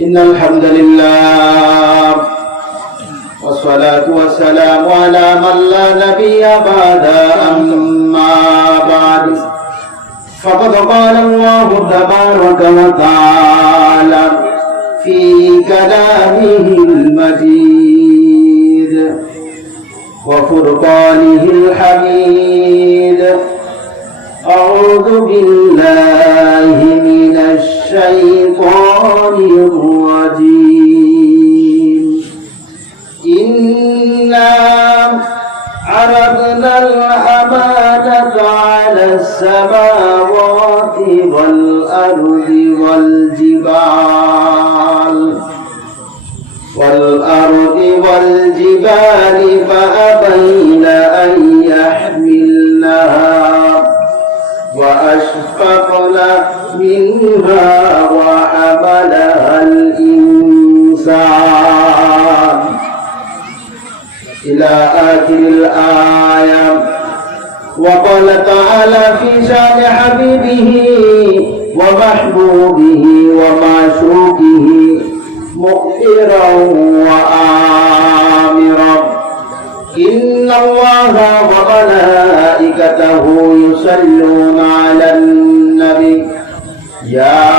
إن الحمد لله والصلاة والسلام على من لا نبي بعد أما بعد فقد قال الله تبارك وتعالى في كلامه المجيد وفرقانه الحميد أعوذ بالله من الشيطان الرجيم إنا عرضنا الأمانة على السماوات والأرض والجبال فأبين أن يحملنها وأشفقن منها وحملها الإنسان إلى آخر الآية. وقال تعالى في شأن حبيبه ومحبوبه ومعشوقه مخبرا وآمرا إن الله وملائكته يصلون على النبي يا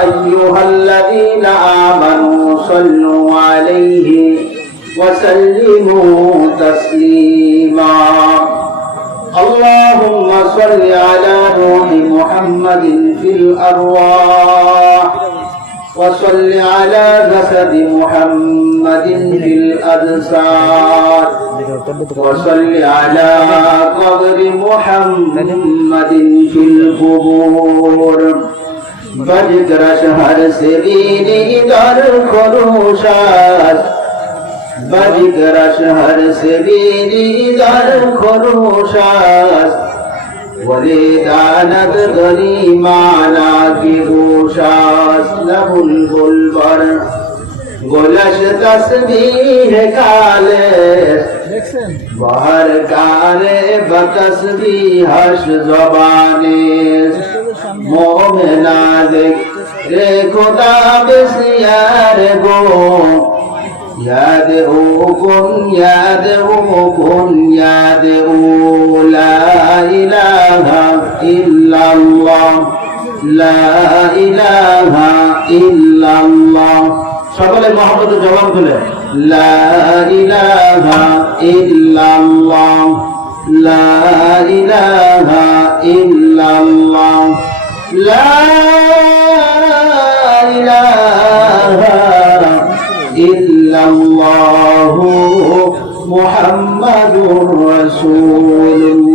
أيها الذين آمنوا صلوا عليه وسلموا تسليما. اللهم صل على روح محمد في الأرواح وصل على جسد محمد في الأجساد وصل على قبر محمد في القبور بذكر شهر سبيل دار الخروشات بذكر شهر سبيل دار الخروشات ولدانت غريمانا کی گوشاس له البلبر گلش تسبیح کالے بہر کالے بتسبیحش زبانیس مومنا ذکر خدا بسیار گو یاد او کن یاد او لا الہ الا اللہ لا الہ الا اللہ. সকলে মহব্বত জবাব তুলে লা ইলাহা ইল্লাল্লাহ লা ইলাহা ইল্লাল্লাহ লা ইলাহা ইল্লাল্লাহু মুহাম্মাদুর রাসূলুল্লাহ.